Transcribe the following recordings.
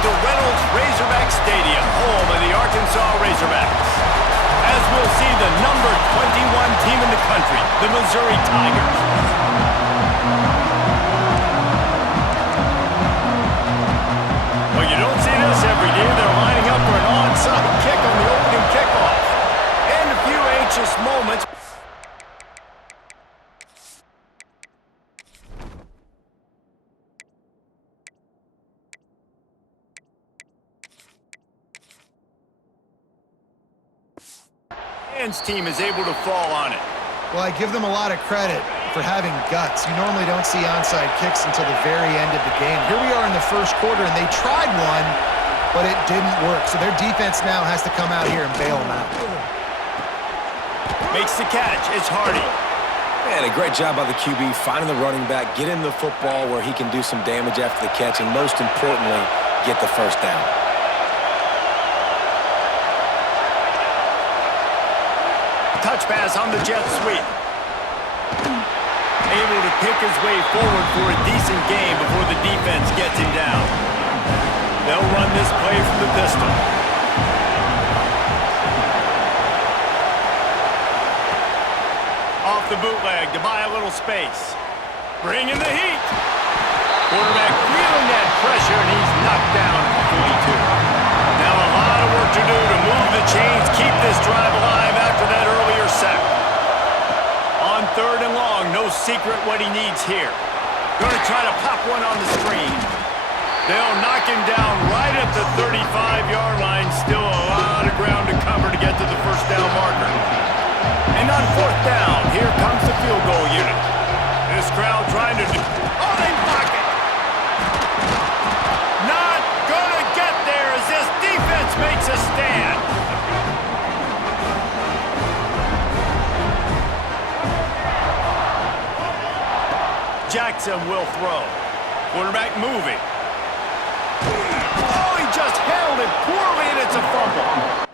to Reynolds Razorback Stadium, home of the Arkansas Razorbacks, as we'll see the number 21 team in the country, the Missouri Tigers. Well, you don't see this every day. They're lining up for an onside kick on the opening kickoff. And a few anxious moments. Team is able to fall on it. Well, I give them a lot of credit for having guts. You normally don't see onside kicks until the very end of the game. Here we are in the first quarter, and they tried one, but it didn't work. So their defense now has to come out here and bail them out. Makes the catch. It's Hardy. Man, a great job by the QB finding the running back, get him the football where he can do some damage after the catch, and most importantly, get the first down. Touch pass on the jet sweep. Able to pick his way forward for a decent game before the defense gets him down. They'll run this play from the pistol. Off the bootleg to buy a little space. Bring in the heat. Quarterback feeling that pressure, and he's knocked down at the 42. Now a lot of work to do to move the chains, keep this drive alive after that earlier sack. On 3rd and long, no secret what he needs here. Going to try to pop one on the screen. They'll knock him down right at the 35-yard line. Still a lot of ground to cover to get to the first down marker. And on 4th down, here comes the field goal unit. This crowd trying to do... Oh, they block it! Not gonna get there as this defense makes a stand. Jackson will throw. Quarterback moving. Oh, he just held it poorly, and it's a fumble.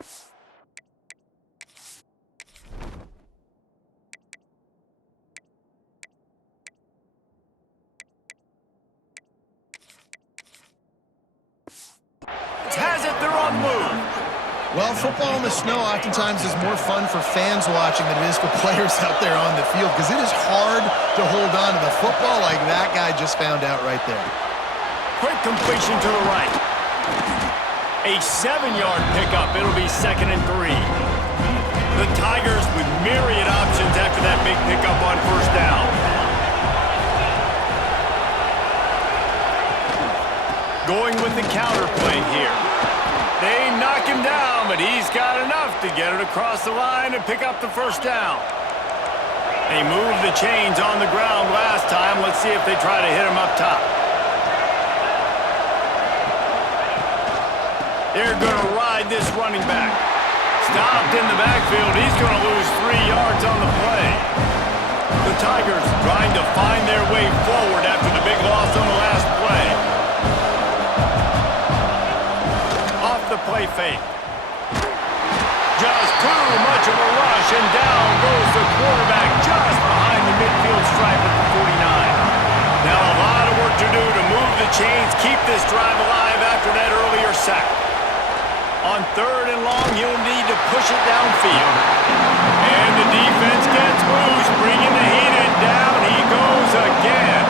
Well, football in the snow oftentimes is more fun for fans watching than it is for players out there on the field because it is hard to hold on to the football like that guy just found out right there. Quick completion to the right. A 7-yard pickup. It'll be 2nd and 3. The Tigers with myriad options after that big pickup on 1st down. Going with the counter play here. They knock him down, but he's got enough to get it across the line and pick up the 1st down. They moved the chains on the ground last time. Let's see if they try to hit him up top. They're going to ride this running back. Stopped in the backfield. He's going to lose 3 yards on the play. The Tigers trying to find their way forward after the big loss on the last play. The play fake. Just too much of a rush, and down goes the quarterback just behind the midfield stripe at the 49. Now a lot of work to do to move the chains, keep this drive alive after that earlier sack. On 3rd and long, he'll need to push it downfield. And the defense gets loose, bringing the heat, and down he goes again.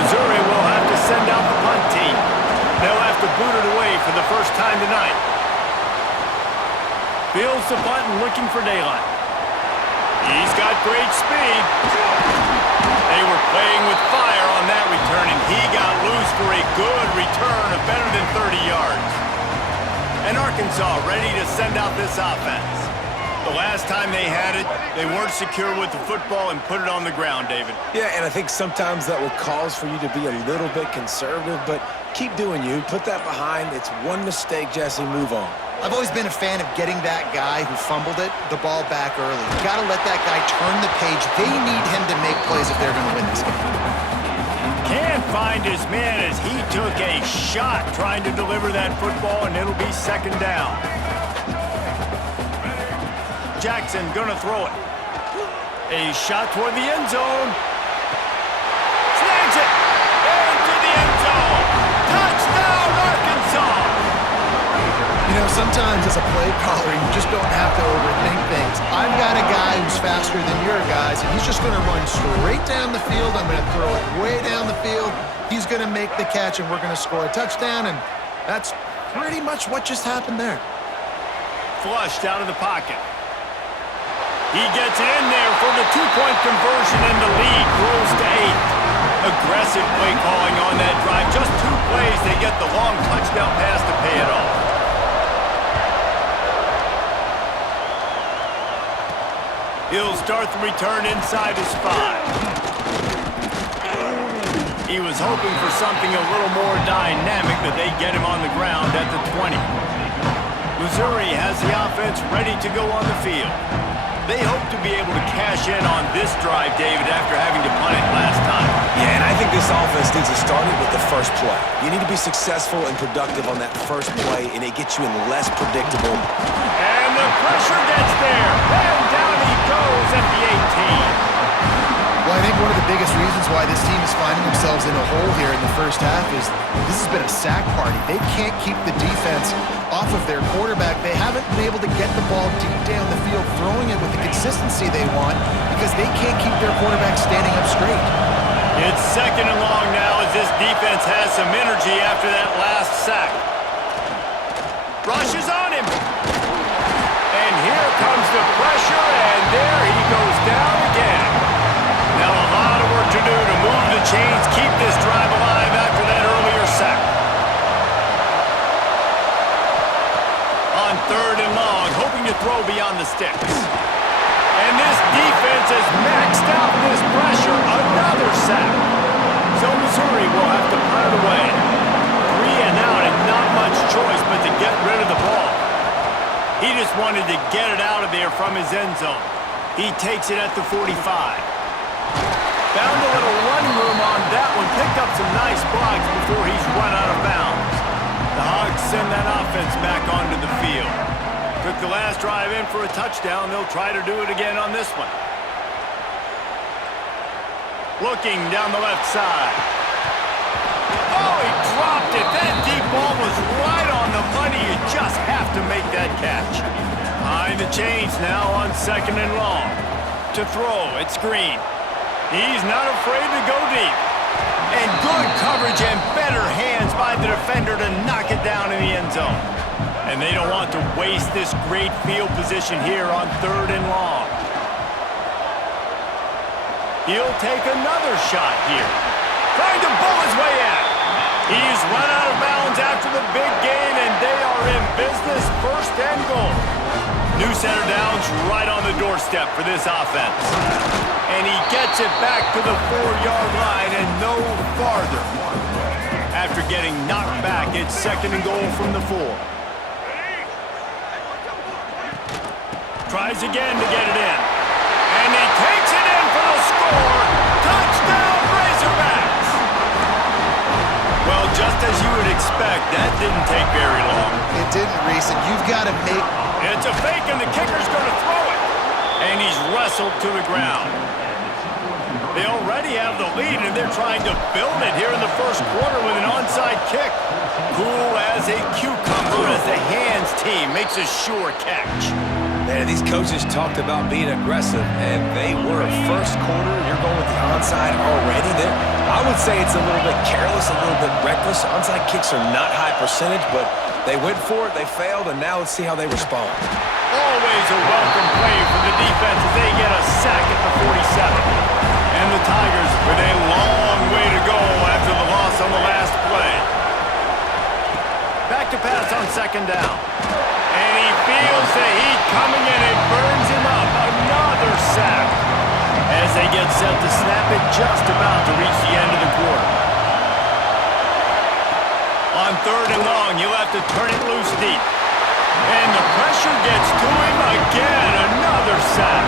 Missouri will have to send out the punt team. They'll have to boot it away for the first time tonight. Fields the punt and looking for daylight. He's got great speed. They were playing with fire on that return, and he got loose for a good return of better than 30 yards. And Arkansas ready to send out this offense. The last time they had it, they weren't secure with the football and put it on the ground, David. Yeah, and I think sometimes that will cause for you to be a little bit conservative, but keep doing you. Put that behind. It's one mistake, Jesse. Move on. I've always been a fan of getting that guy who fumbled it, the ball back early. You got to let that guy turn the page. They need him to make plays if they're going to win this game. Can't find his man as he took a shot trying to deliver that football, and it'll be 2nd down. Jackson gonna throw it. A shot toward the end zone. Snags it into the end zone. Touchdown, Arkansas! Sometimes as a play caller, you just don't have to overthink things. I've got a guy who's faster than your guys, and he's just going to run straight down the field. I'm going to throw it way down the field. He's going to make the catch, and we're going to score a touchdown, and that's pretty much what just happened there. Flushed out of the pocket. He gets it in there for the two-point conversion, and the lead grows to 8. Aggressive play calling on that drive. Just 2 plays, they get the long touchdown pass to pay it off. He'll start the return inside his 5. He was hoping for something a little more dynamic, but they get him on the ground at the 20. Missouri has the offense ready to go on the field. They hope to be able to cash in on this drive, David, after having to punt it last time. Yeah, and I think this offense needs to start it with the first play. You need to be successful and productive on that first play, and it gets you in less predictable. And the pressure gets there. And down he goes at the 18. Well, I think one of the biggest reasons why this team is finding themselves in a hole here in the first half is this has been a sack party. They can't keep the defense off of their quarterback. They haven't been able to get the ball deep down the field, throwing it with the consistency they want because they can't keep their quarterback standing up straight. It's 2nd and long now as this defense has some energy after that last sack. Rushes on him. And here comes the pressure, and there he goes down again. Now a lot of work to do to move the chains, keep this drive alive after that earlier sack. On 3rd and long, hoping to throw beyond the sticks. And this defense has maxed out this pressure. Another sack. So Missouri will have to punt it away. 3 and out and not much choice but to get rid of the ball. He just wanted to get it out of there from his end zone. He takes it at the 45. Found a little running room on that one. Picked up some nice blocks before he's run out of bounds. The Hogs send that offense back onto the field. Took the last drive in for a touchdown. They'll try to do it again on this one. Looking down the left side. Oh, he dropped it. That deep ball was right on the money. You just have to make that catch. Behind the chains now on 2nd and long. To throw, it's Green. He's not afraid to go deep. And good coverage and better hands by the defender to knock it down in the end zone. And they don't want to waste this great field position here on 3rd and long. He'll take another shot here. Trying to bull his way out. He's run out of bounds after the big gain, and they are in business. 1st and goal. New center downs right on the doorstep for this offense. And he gets it back to the 4-yard line and no farther. After getting knocked back, it's 2nd and goal from the 4. Tries again to get it in. And he takes it in for the score. Touchdown, Razorbacks! Well, just as you would expect, that didn't take very long. It didn't, Reese, and you've got to make... It's a fake, and the kicker's going to throw it. And he's wrestled to the ground. They already have the lead, and they're trying to build it here in the 1st quarter with an onside kick. Cool as a cucumber as the hands team makes a sure catch. Man, these coaches talked about being aggressive, and they were. 1st quarter, you're going with the onside already. I would say it's a little bit careless, a little bit reckless. Onside kicks are not high percentage, but they went for it, they failed, and now let's see how they respond. Always a welcome play for the defense as they get a sack at the 47. And the Tigers with a long way to go after the loss on the last play. Back to pass on 2nd down. And he feels the heat coming in and burns him up. Another sack. As they get set to snap it, just about to reach the end of the quarter. On 3rd and long, you'll have to turn it loose deep. And the pressure gets to him again. Another sack.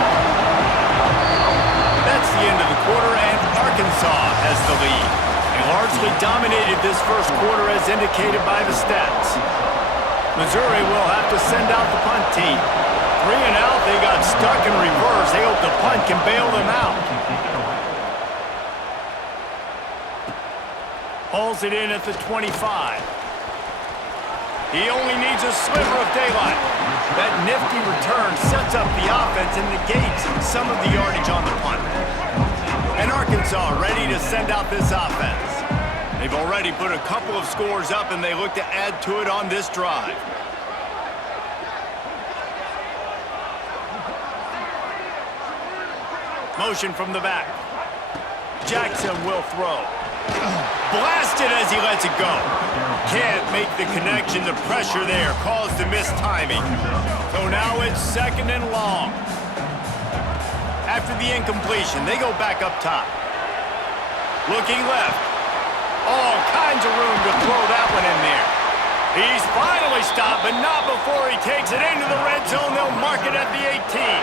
That's the end of the quarter, and Arkansas has the lead. They largely dominated this 1st quarter as indicated by the stats. Missouri will have to send out the punt team. 3 and out, they got stuck in reverse. They hope the punt can bail them out. Hauls it in at the 25. He only needs a sliver of daylight. That nifty return sets up the offense and negates some of the yardage on the punt. And Arkansas ready to send out this offense. They've already put a couple of scores up, and they look to add to it on this drive. Motion from the back. Jackson will throw. Blasted as he lets it go. Can't make the connection. The pressure there caused the missed timing. So now it's 2nd and long. After the incompletion, they go back up top. Looking left. All kinds of room to throw that one in there. He's finally stopped, but not before he takes it into the red zone. They'll mark it at the 18.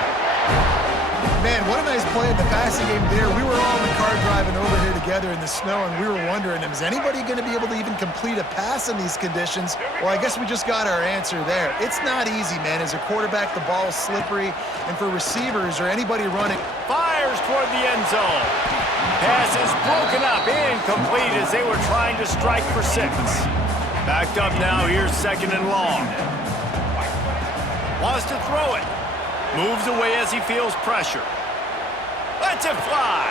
Man, what a nice play in the passing game there. We were all in the car driving over here together in the snow, and we were wondering, is anybody going to be able to even complete a pass in these conditions? Well, I guess we just got our answer there. It's not easy, man. As a quarterback, the ball's slippery, and for receivers or anybody running. Fires toward the end zone. Pass is broken up, incomplete as they were trying to strike for 6. Backed up now, here's 2nd and long. Wants to throw it. Moves away as he feels pressure. Lets it fly.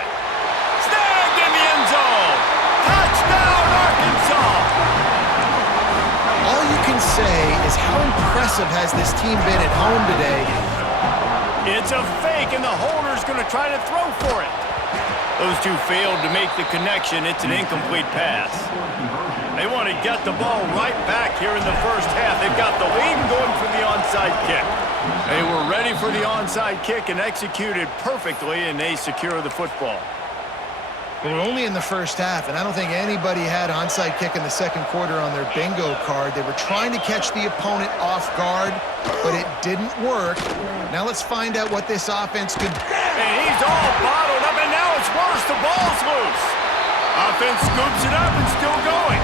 Snagged in the end zone. Touchdown, Arkansas. All you can say is how impressive has this team been at home today. It's a fake, and the holder's going to try to throw for it. Those two failed to make the connection. It's an incomplete pass. They want to get the ball right back here in the first half. They've got the lead and going for the onside kick. They were ready for the onside kick and executed perfectly, and they secure the football. We're only in the first half, and I don't think anybody had onside kick in the second quarter on their bingo card. They were trying to catch the opponent off guard, but it didn't work. Now let's find out what this offense could do. And he's all bottled up, and now it's worse. The ball's loose. Offense scoops it up and still going.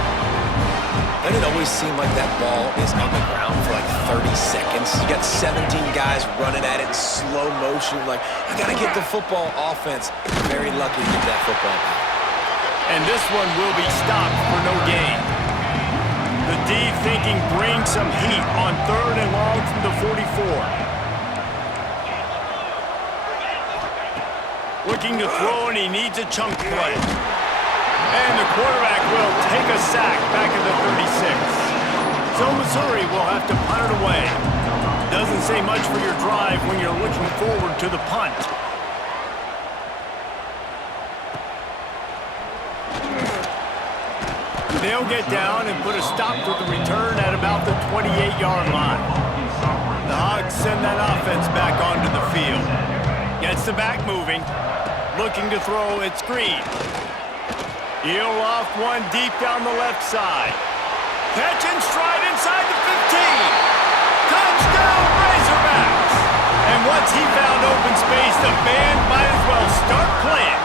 Doesn't it always seem like that ball is on the ground for like 30 seconds? You got 17 guys running at it in slow motion. Like, I got to get the football. Offense very lucky to get that football back. And this one will be stopped for no gain. The D thinking bring some heat on 3rd and long from the 44. Looking to throw, and he needs a chunk play. And the quarterback will take a sack back at the 36. So Missouri will have to punt it away. Doesn't say much for your drive when you're looking forward to the punt. They'll get down and put a stop to the return at about the 28-yard line. The Hogs send that offense back onto the field. Gets the back moving. Looking to throw, it's Green. He'll loft one deep down the left side. Catch and stride inside the 15. Touchdown, Razorbacks! And once he found open space, the band might as well start playing.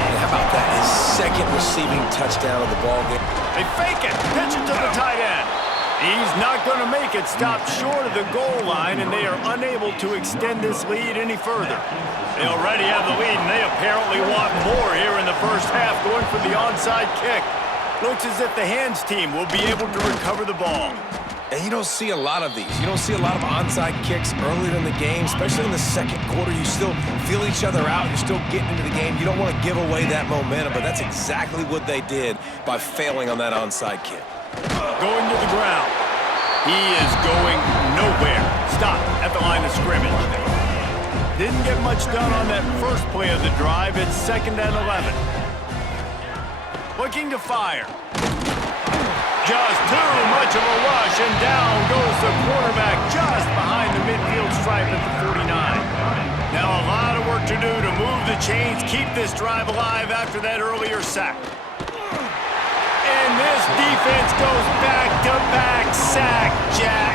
And how about that? His 2nd receiving touchdown of the ball game. They fake it, pitch it to the tight end. He's not going to make it, stopped short of the goal line, and they are unable to extend this lead any further. They already have the lead, and they apparently want more here in the first half, going for the onside kick. Looks as if the hands team will be able to recover the ball. And you don't see a lot of these. You don't see a lot of onside kicks earlier in the game, especially in the second quarter. You still feel each other out. You're still getting into the game. You don't want to give away that momentum, but that's exactly what they did by failing on that onside kick. Going to the ground. He is going nowhere. Stop at the line of scrimmage. Didn't get much done on that first play of the drive. It's 2nd and 11. Looking to fire. Just too much of a rush, and down goes the quarterback just behind the midfield stripe at the 49. Now a lot of work to do to move the chains, keep this drive alive after that earlier sack. And this defense goes back-to-back sack, Jack.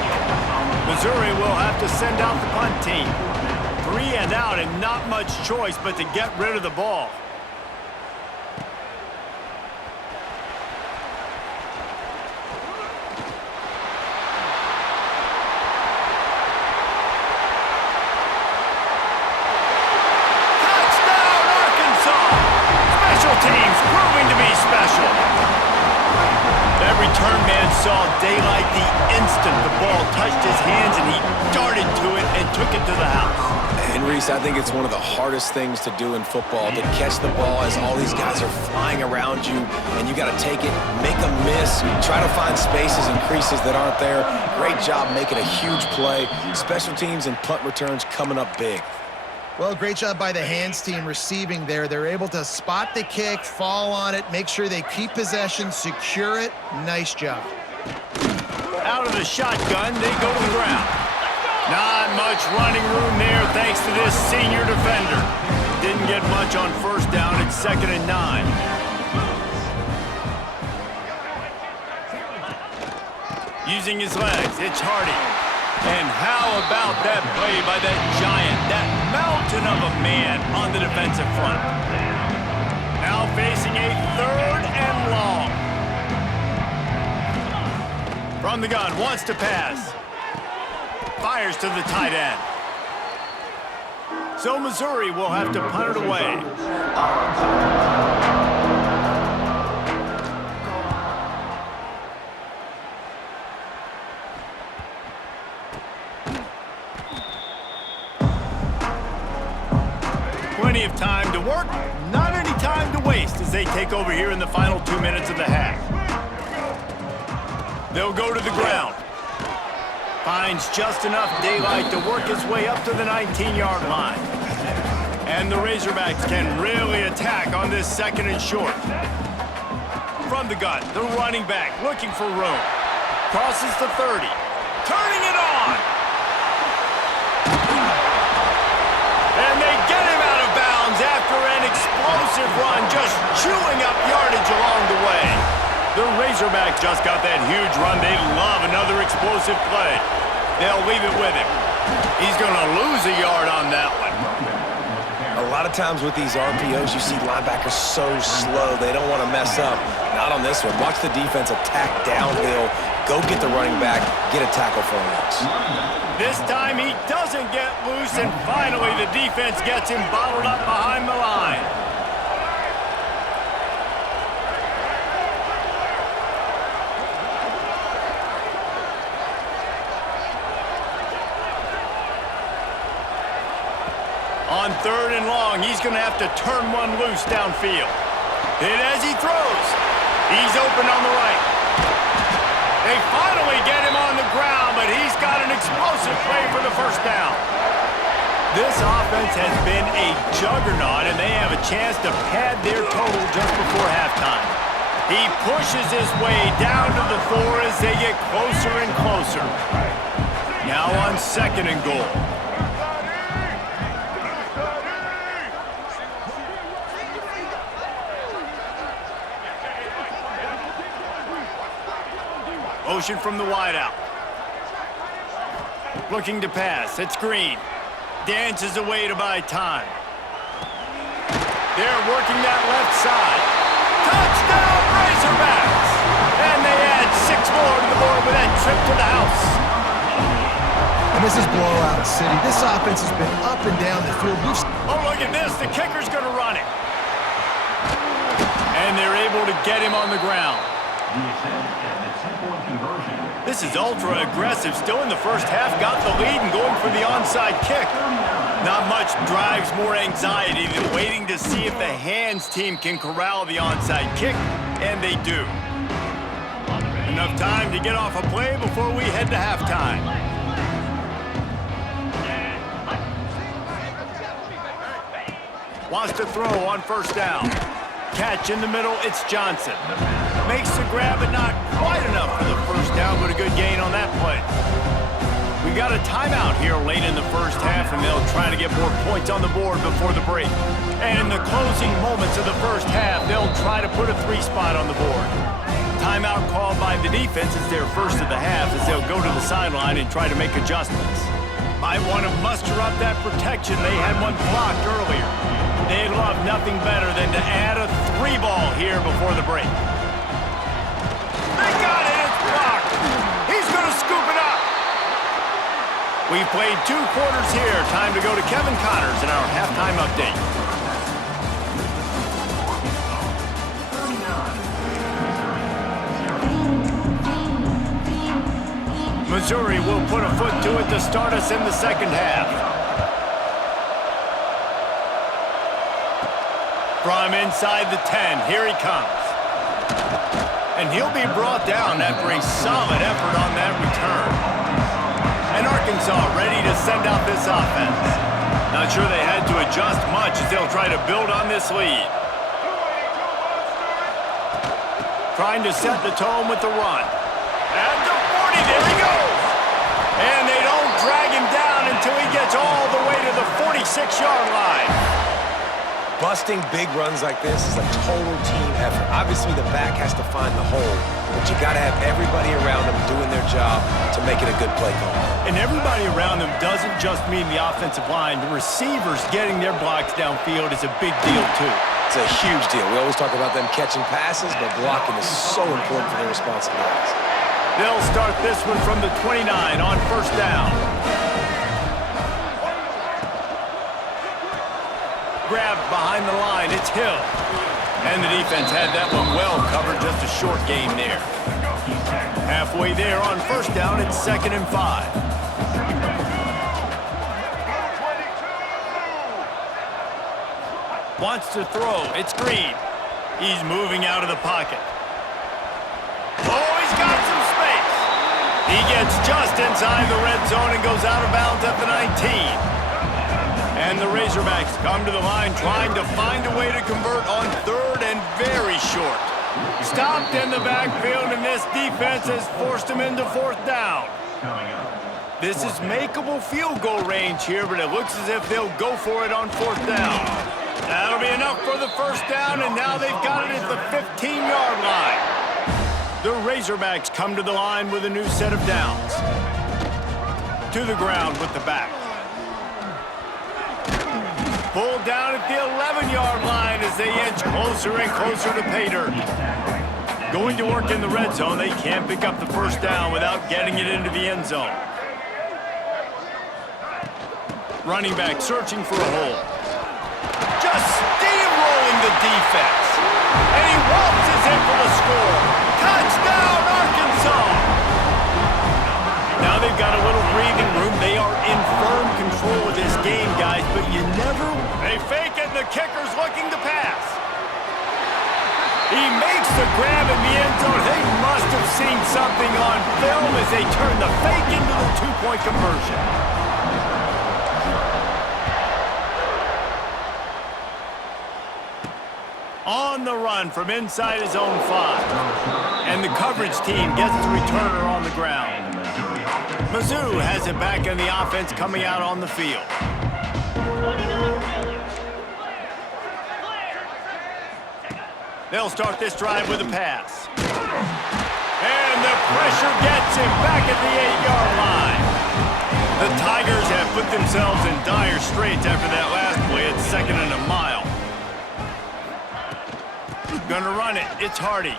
Missouri will have to send out the punt team. 3 and out, and not much choice but to get rid of the ball. Touchdown, Arkansas! Special teams proving to be special. That return man saw daylight the instant the ball touched his hands, and he darted to it and took it to the house. And Reese, I think it's one of the hardest things to do in football, to catch the ball as all these guys are flying around you, and you got to take it, make a miss, try to find spaces and creases that aren't there. Great job making a huge play. Special teams and punt returns coming up big. Well, great job by the hands team receiving there. They're able to spot the kick, fall on it, make sure they keep possession, secure it. Nice job. Out of the shotgun, they go to the ground. Not much running room there thanks to this senior defender. Didn't get much on first down. It's 2nd and 9. Using his legs, it's Hardy. And how about that play by that giant, that mountain of a man on the defensive front? Now facing a 3rd and long. From the gun, wants to pass. Fires to the tight end. So Missouri will have to punt it away. Plenty of time to work, not any time to waste as they take over here in the final 2 minutes of the half. They'll go to the ground. Finds just enough daylight to work his way up to the 19-yard line. And the Razorbacks can really attack on this 2nd and short. From the gun, the running back looking for room. Crosses the 30. Turning it on! And they get him out of bounds after an explosive run, just chewing up yardage along the way. The Razorbacks just got that huge run. They love another explosive play. They'll leave it with him. He's going to lose a yard on that one. A lot of times with these RPOs, you see linebackers so slow, they don't want to mess up. Not on this one. Watch the defense attack downhill, go get the running back, get a tackle for a loss. This time he doesn't get loose, and finally the defense gets him bottled up behind the line. On 3rd and long, he's going to have to turn one loose downfield. And as he throws, he's open on the right. They finally get him on the ground, but he's got an explosive play for the first down. This offense has been a juggernaut, and they have a chance to pad their total just before halftime. He pushes his way down to the 4 as they get closer and closer. Now on 2nd and goal. Motion from the wideout. Looking to pass. It's Green. Dances away to buy time. They're working that left side. Touchdown, Razorbacks! And they add 6 more to the board with that trip to the house. And this is blowout city. This offense has been up and down the field. Oh, look at this. The kicker's going to run it. And they're able to get him on the ground. This is ultra-aggressive. Still in the first half, got the lead and going for the onside kick. Not much drives more anxiety than waiting to see if the hands team can corral the onside kick, and they do. Enough time to get off a play before we head to halftime. Wants to throw on first down. Catch in the middle, it's Johnson. Makes the grab, but not quite enough for the first down, but a good gain on that play. We got a timeout here late in the first half, and they'll try to get more points on the board before the break. And in the closing moments of the first half, they'll try to put a 3-spot on the board. Timeout called by the defense is their first of the half as they'll go to the sideline and try to make adjustments. Might want to muster up that protection. They had one blocked earlier. They'd love nothing better than to add a 3-ball here before the break. They got it, it's blocked. He's going to scoop it up. We've played 2 quarters here. Time to go to Kevin Connors in our halftime update. Missouri will put a foot to it to start us in the second half. From inside the 10, here he comes. And he'll be brought down after a solid effort on that return. And Arkansas ready to send out this offense. Not sure they had to adjust much as they'll try to build on this lead. Trying to set the tone with the run. At the 40, there he goes! And they don't drag him down until he gets all the way to the 46-yard line. Busting big runs like this is a total team effort. Obviously, the back has to find the hole, but you got to have everybody around them doing their job to make it a good play call. And everybody around them doesn't just mean the offensive line. The receivers getting their blocks downfield is a big deal, too. It's a huge deal. We always talk about them catching passes, but blocking is so important for their responsibilities. They'll start this one from the 29 on first down. Grabbed behind the line, it's Hill. And the defense had that one well covered, just a short game there. Halfway there on first down, it's 2nd and 5. Wants to throw, it's Green. He's moving out of the pocket. Oh, he's got some space. He gets just inside the red zone and goes out of bounds at the 19. And the Razorbacks come to the line trying to find a way to convert on 3rd and very short. Stopped in the backfield, and this defense has forced him into 4th down. This is makeable field goal range here, but it looks as if they'll go for it on 4th down. That'll be enough for the first down, and now they've got it at the 15-yard line. The Razorbacks come to the line with a new set of downs. To the ground with the back. Pulled down at the 11-yard line as they inch closer and closer to pay dirt. Going to work in the red zone, they can't pick up the first down without getting it into the end zone. Running back searching for a hole. Just steamrolling the defense. And he waltzes in for the score. Touchdown, Arkansas! Now they've got a little breathing room. They are in firm control of this game, guys, but you never... They fake it, and the kicker's looking to pass. He makes the grab in the end zone. They must have seen something on film as they turn the fake into the two-point conversion. On the run from inside his own 5. And the coverage team gets the returner on the ground. Mizzou has it back in the offense coming out on the field. They'll start this drive with a pass. And the pressure gets him back at the 8-yard line. The Tigers have put themselves in dire straits after that last play at 2nd and a mile. Gonna run it, it's Hardy.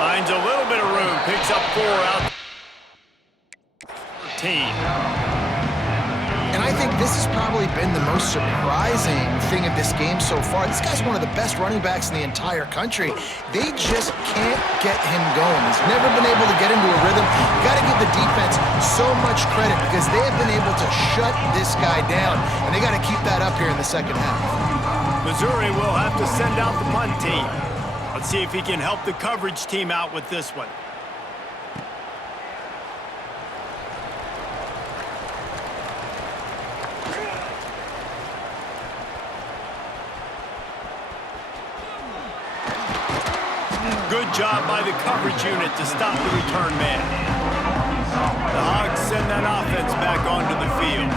Finds a little bit of room, picks up 4 out. And I think this has probably been the most surprising thing of this game so far. This guy's one of the best running backs in the entire country. They just can't get him going. He's never been able to get into a rhythm. You got to give the defense so much credit because they have been able to shut this guy down, and they got to keep that up here in the second half. Missouri will have to send out the punt team. Let's see if he can help the coverage team out with this one. Good job by the coverage unit to stop the return man. The Hogs send that offense back onto the field.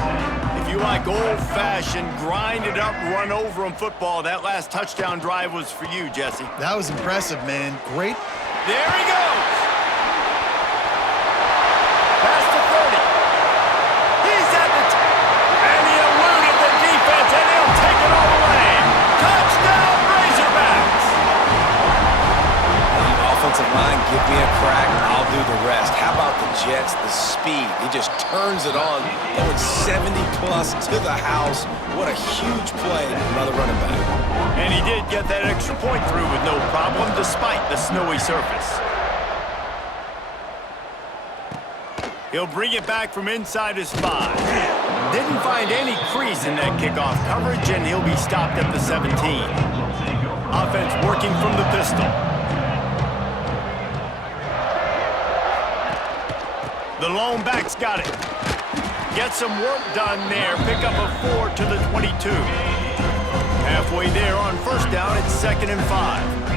If you like old-fashioned, grind-it-up, run-over-'em football, that last touchdown drive was for you, Jesse. That was impressive, man. Great. There he goes! Past the 30. He's at the... And he eluded the defense, and he'll take it all away. Touchdown, Razorbacks! Offensive line, give me a crack, I'll do the rest. How about the Jets, the speed? He just turns it on, going 70-plus to the house. What a huge play, another running back. And he did get that extra point through with no problem, despite the snowy surface. He'll bring it back from inside his 5. Didn't find any crease in that kickoff coverage, and he'll be stopped at the 17. Offense working from the pistol. The lone back's got it. Get some work done there. Pick up a 4 to the 22. Halfway there on first down, it's 2nd and 5.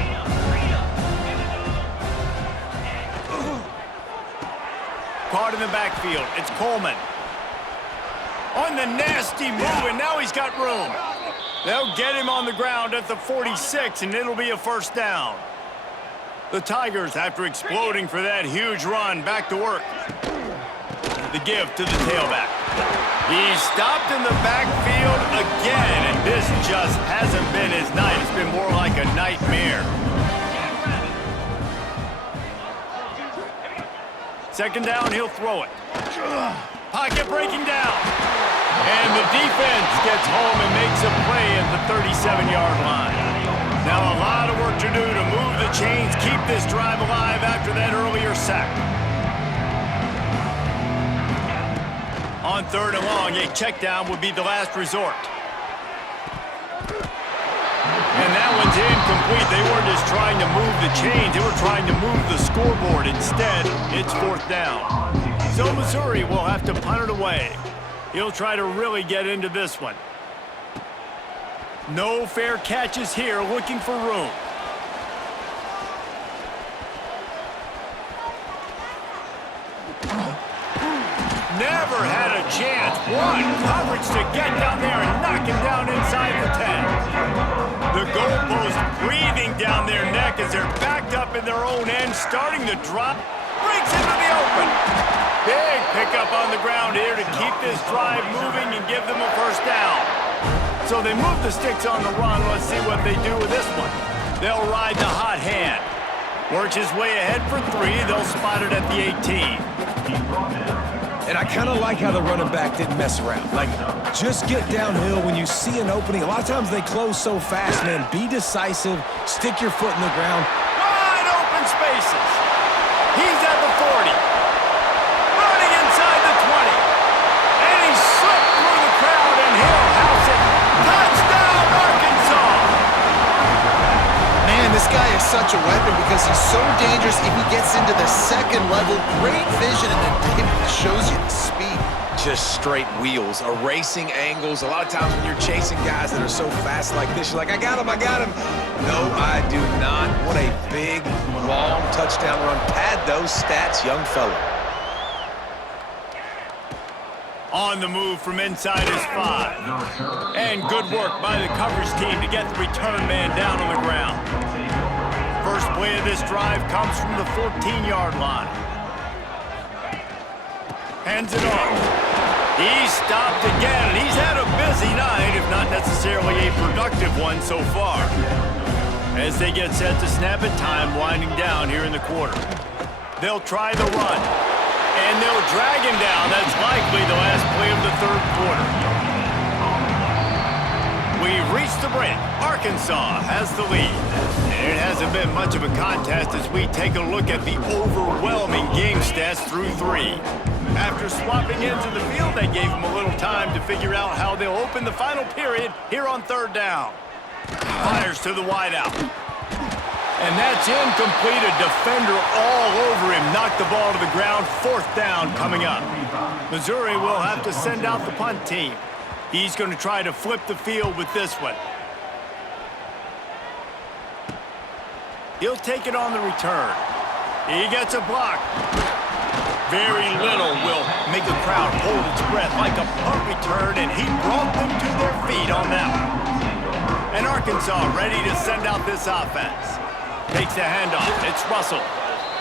Caught in the backfield. It's Coleman. On the nasty move, and now he's got room. They'll get him on the ground at the 46, and it'll be a first down. The Tigers, after exploding for that huge run, back to work. The give to the tailback. He's stopped in the backfield again, and this just hasn't been his night. It's been more like a nightmare. 2nd down, he'll throw it. Pocket breaking down. And the defense gets home and makes a play at the 37-yard line. Now a lot of work to do to move the chains, keep this drive alive after that earlier sack. On 3rd and long, a check down would be the last resort. And that one's incomplete. They weren't just trying to move the chains. They were trying to move the scoreboard. Instead, it's 4th down. So Missouri will have to punt it away. He'll try to really get into this one. No fair catches here, looking for room. Never had a chance. One coverage to get down there and knock him down inside the 10. The goalpost breathing down their neck as they're backed up in their own end, starting to drop. Breaks into the open. Big pickup on the ground here to keep this drive moving and give them a first down. So they move the sticks on the run. Let's see what they do with this one. They'll ride the hot hand. Works his way ahead for 3. They'll spot it at the 18. And I kind of like how the running back didn't mess around. Like, just get downhill when you see an opening. A lot of times they close so fast, man. Be decisive. Stick your foot in the ground. Wide open spaces. He's at the 40. Running inside the 20. And he slipped through the crowd, and he'll house it. Touchdown, Arkansas! Man, this guy is such a weapon because he's so dangerous if he gets into the 2nd level. Great vision, and it shows you the speed. Just straight wheels, erasing angles. A lot of times when you're chasing guys that are so fast like this, you're like, I got him, I got him. No, I do not. What a big, long touchdown run. Pad those stats, young fella. On the move from inside his 5. And good work by the coverage team to get the return man down on the ground. First play of this drive comes from the 14-yard line. Hands it off. He's stopped again, and he's had a busy night, if not necessarily a productive one so far. As they get set to snap it, time winding down here in the quarter. They'll try the run. And they'll drag him down. That's likely the last play of the 3rd quarter. We've reached the break. Arkansas has the lead. And it hasn't been much of a contest as we take a look at the overwhelming game stats through 3. After swapping ends of the field, they gave them a little time to figure out how they'll open the final period here on 3rd down. Fires to the wideout. And that's incomplete. A defender all over him. Knocked the ball to the ground. 4th down coming up. Missouri will have to send out the punt team. He's going to try to flip the field with this one. He'll take it on the return. He gets a block. Very little will make the crowd hold its breath like a punt return, and he brought them to their feet on that one. And Arkansas ready to send out this offense. Takes the handoff. It's Russell.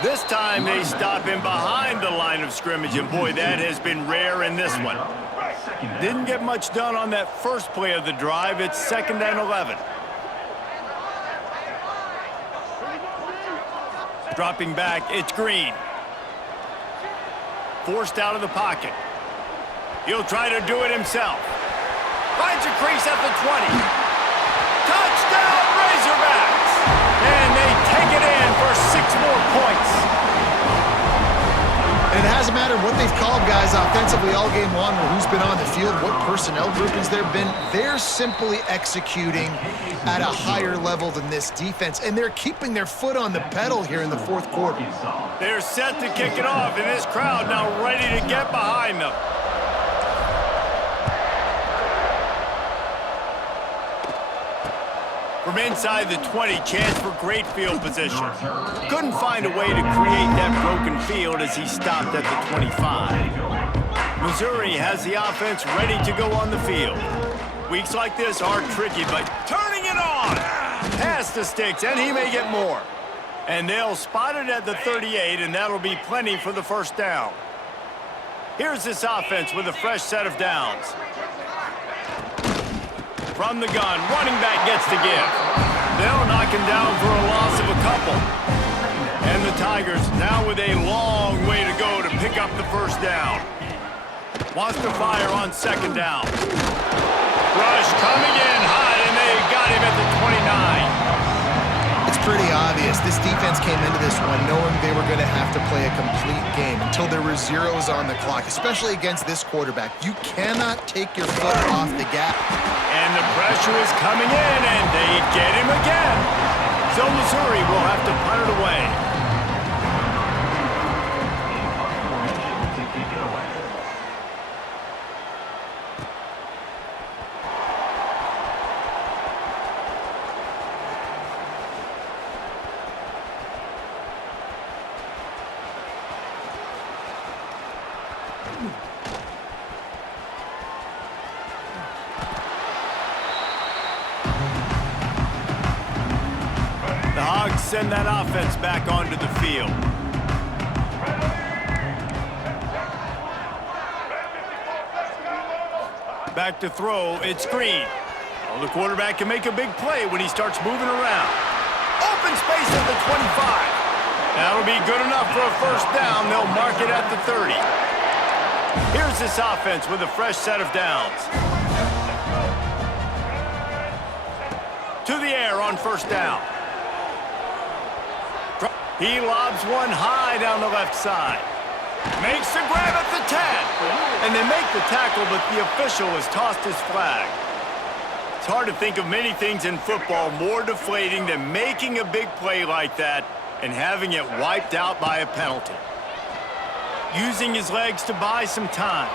This time they stop him behind the line of scrimmage, and boy, that has been rare in this one. Didn't get much done on that first play of the drive. It's 2nd and 11. Dropping back, it's Green. Forced out of the pocket. He'll try to do it himself. Finds a crease at the 20. Touchdown, Razorbacks! And they take it in for 6 more points. And And it hasn't mattered what they've called guys offensively all game long or who's been on the field, what personnel groupings there have been. They're simply executing at a higher level than this defense, and they're keeping their foot on the pedal here in the fourth quarter. They're set to kick it off, and this crowd now ready to get behind them. From inside the 20, chance for great field position. Couldn't find a way to create that broken field as he stopped at the 25. Missouri has the offense ready to go on the field. Weeks like this are tricky, but turning it on! Past the sticks, and he may get more. And they'll spot it at the 38, and that'll be plenty for the first down. Here's this offense with a fresh set of downs. From the gun, running back gets to give. They'll knock him down for a loss of a couple. And the Tigers now with a long way to go to pick up the first down. Wants to fire on second down. Rush coming in hot, and they got him at the 29. It's pretty obvious. This defense came into this one knowing they were going to have to play a complete game until there were zeros on the clock, especially against this quarterback. You cannot take your foot off the gas. And the pressure is coming in, and they get him again. So Missouri will have to punt it away. The Hogs send that offense back onto the field. Back to throw, it's Green. Well, the quarterback can make a big play when he starts moving around. Open space at the 25. That'll be good enough for a first down. They'll mark it at the 30. Here's this offense with a fresh set of downs. To the air on first down. He lobs one high down the left side. Makes the grab at the 10. And they make the tackle, but the official has tossed his flag. It's hard to think of many things in football more deflating than making a big play like that and having it wiped out by a penalty. Using his legs to buy some time.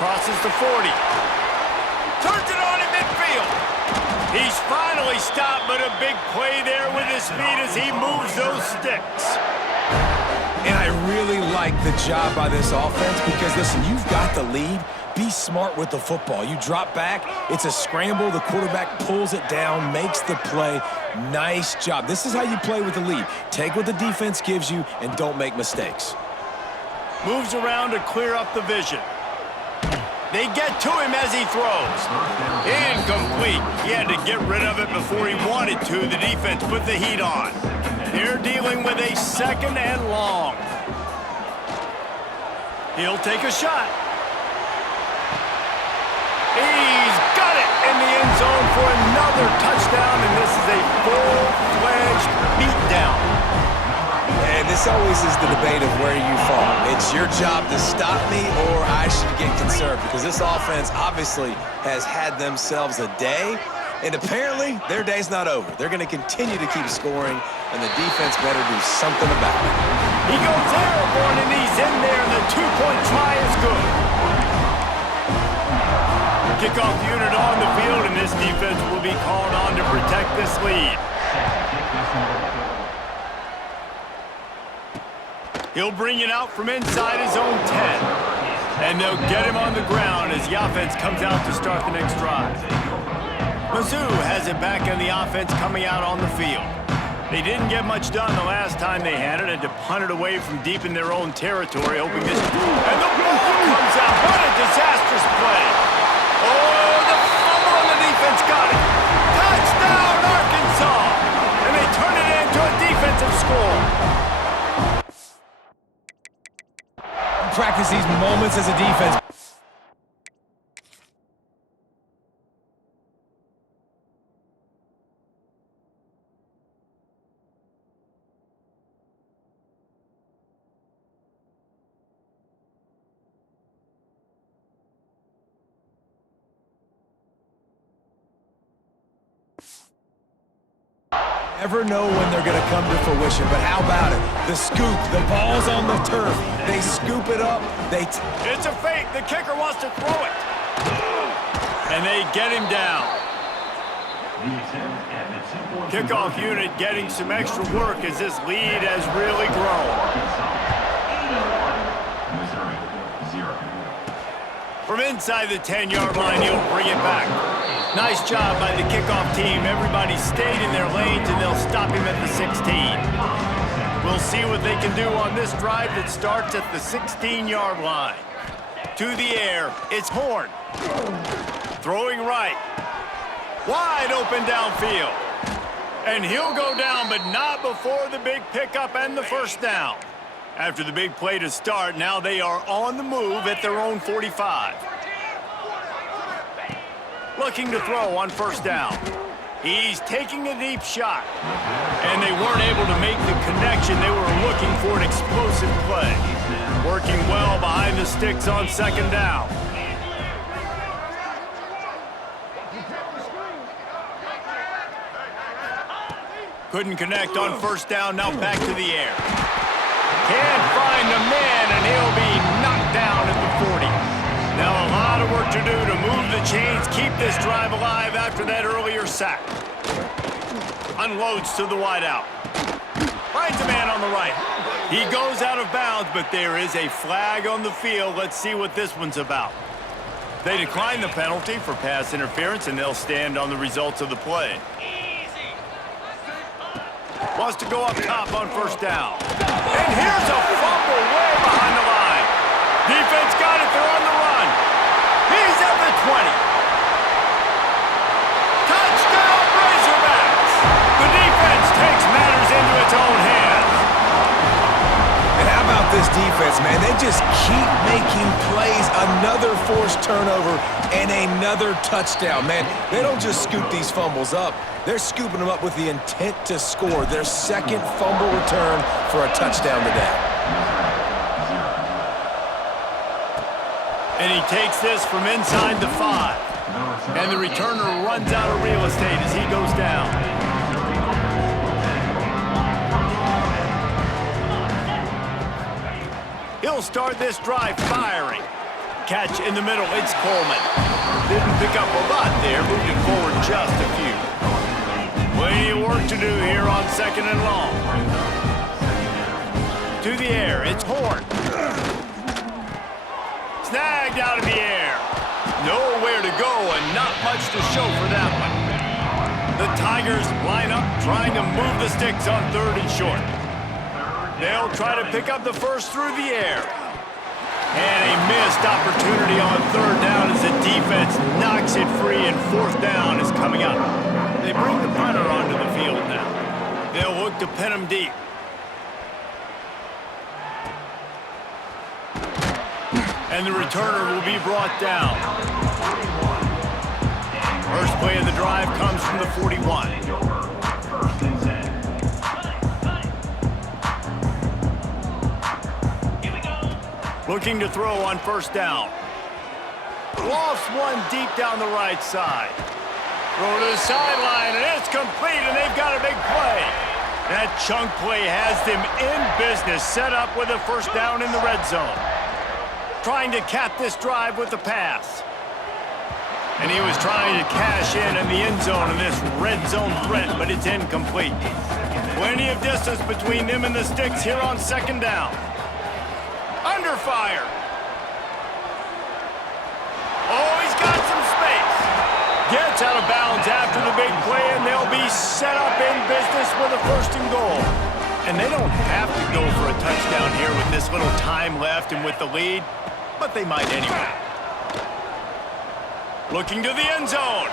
Crosses the 40. Turns it on in midfield. He's finally stopped, but a big play there with his feet as he moves those sticks. And I really like the job by this offense because, listen, you've got the lead. Be smart with the football. You drop back, it's a scramble. The quarterback pulls it down, makes the play. Nice job. This is how you play with the lead. Take what the defense gives you and don't make mistakes. Moves around to clear up the vision. They get to him as he throws. Incomplete. He had to get rid of it before he wanted to. The defense put the heat on. They're dealing with a second and long. He'll take a shot. He's got it in the end zone for another touchdown, and this is a full-fledged beatdown. And this always is the debate of where you fall. It's your job to stop me or I should get conserved because this offense obviously has had themselves a day, and apparently their day's not over. They're going to continue to keep scoring, and the defense better do something about it. He goes airborne, and he's in there, and the two-point try is good. Kickoff unit on the field, and this defense will be called on to protect this lead. He'll bring it out from inside his own 10. And they'll get him on the ground as the offense comes out to start the next drive. Mizzou has it back on the offense coming out on the field. They didn't get much done the last time they had it, and to punt it away from deep in their own territory, hoping this... And the ball comes out. What a disastrous play. Oh, the fumble on the defense got it. Touchdown, Arkansas. And they turn it into a defensive score. Practice these moments as a defense. never know when they're going to come to fruition, but how about it? The scoop, the ball's on the turf. They scoop it up. It's a fake. The kicker wants to throw it. And they get him down. Kickoff unit getting some extra work as this lead has really grown. From inside the 10-yard line, he'll bring it back. Nice job by the kickoff team. Everybody stayed in their lanes, and they'll stop him at the 16. We'll see what they can do on this drive that starts at the 16-yard line. To the air, it's Horn. Throwing right. Wide open downfield. And he'll go down, but not before the big pickup and the first down. After the big play to start, now they are on the move at their own 45. Looking to throw on first down. He's taking a deep shot. And they weren't able to make the connection. They were looking for an explosive play. Working well behind the sticks on second down. Couldn't connect on first down, now back to the air. Can't find the man, and he'll be knocked down at the 40. Now a lot of work to do to move the chains, keep this drive alive after that earlier sack. Unloads to the wideout. Finds a man on the right. He goes out of bounds, but there is a flag on the field. Let's see what this one's about. They decline the penalty for pass interference, and they'll stand on the results of the play. Wants to go up top on first down. And here's a fumble way behind the line. Defense got it. They're on the run. He's at the 20. Touchdown, Razorbacks. The defense takes matters into its own hands. And how about this defense, man? They just keep making plays. Another forced turnover and another touchdown, man. They don't just scoop these fumbles up. They're scooping them up with the intent to score their second fumble return for a touchdown today. And he takes this from inside the 5. And the returner runs out of real estate as he goes down. He'll start this drive firing. Catch in the middle, it's Coleman. Didn't pick up a lot there, moving forward just a few. Plenty of work to do here on second and long. To the air, it's Horn. Snagged out of the air. Nowhere to go and not much to show for that one. The Tigers line up trying to move the sticks on third and short. They'll try to pick up the first through the air. And a missed opportunity on third down as the defense knocks it free and fourth down is coming up. They bring the punter onto the field now. They'll look to pin him deep. And the returner will be brought down. First play of the drive comes from the 41. Looking to throw on first down. Lofts one deep down the right side. Throw to the sideline, and it's complete, and they've got a big play. That chunk play has them in business, set up with a first down in the red zone. Trying to cap this drive with a pass. And he was trying to cash in the end zone in this red zone threat, but it's incomplete. Plenty of distance between them and the sticks here on second down. Under fire. Oh, he's got some space. Gets out of bounds after the big play, and they'll be set up in business with a first and goal. And they don't have to go for a touchdown here with this little time left and with the lead, but they might anyway. Looking to the end zone.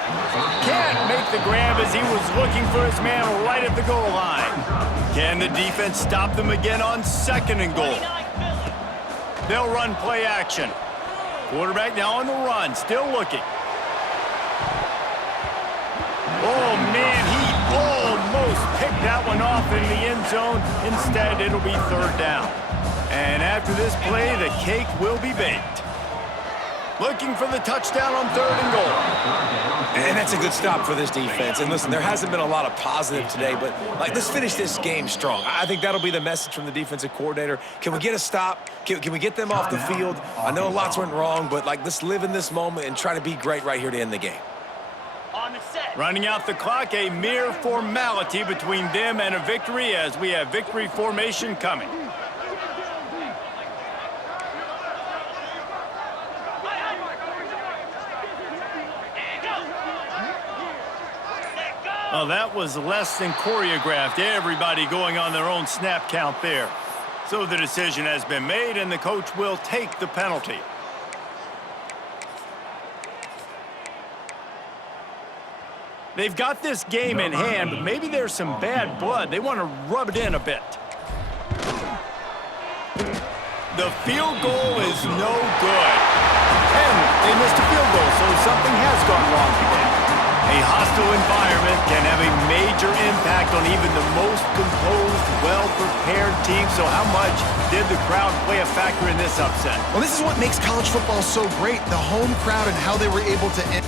Can't make the grab as he was looking for his man right at the goal line. Can the defense stop them again on second and goal? They'll run play action. Quarterback now on the run, still looking. Oh, man, he almost picked that one off in the end zone. Instead, it'll be third down. And after this play, the cake will be baked. Looking for the touchdown on 3rd and goal. And that's a good stop for this defense. And listen, there hasn't been a lot of positive today, but let's finish this game strong. I think that'll be the message from the defensive coordinator. Can we get a stop? Can we get them off the field? I know lots went wrong, but let's live in this moment and try to be great right here to end the game. On the set. Running out the clock, a mere formality between them and a victory as we have victory formation coming. Well, that was less than choreographed. Everybody going on their own snap count there. So the decision has been made, and the coach will take the penalty. They've got this game in hand, but maybe there's some bad blood. They want to rub it in a bit. The field goal is no good. And they missed a field goal, so something has gone wrong today. A hostile environment can have a major impact on even the most composed, well-prepared team. So how much did the crowd play a factor in this upset? Well, this is what makes college football so great, the home crowd and how they were able to end.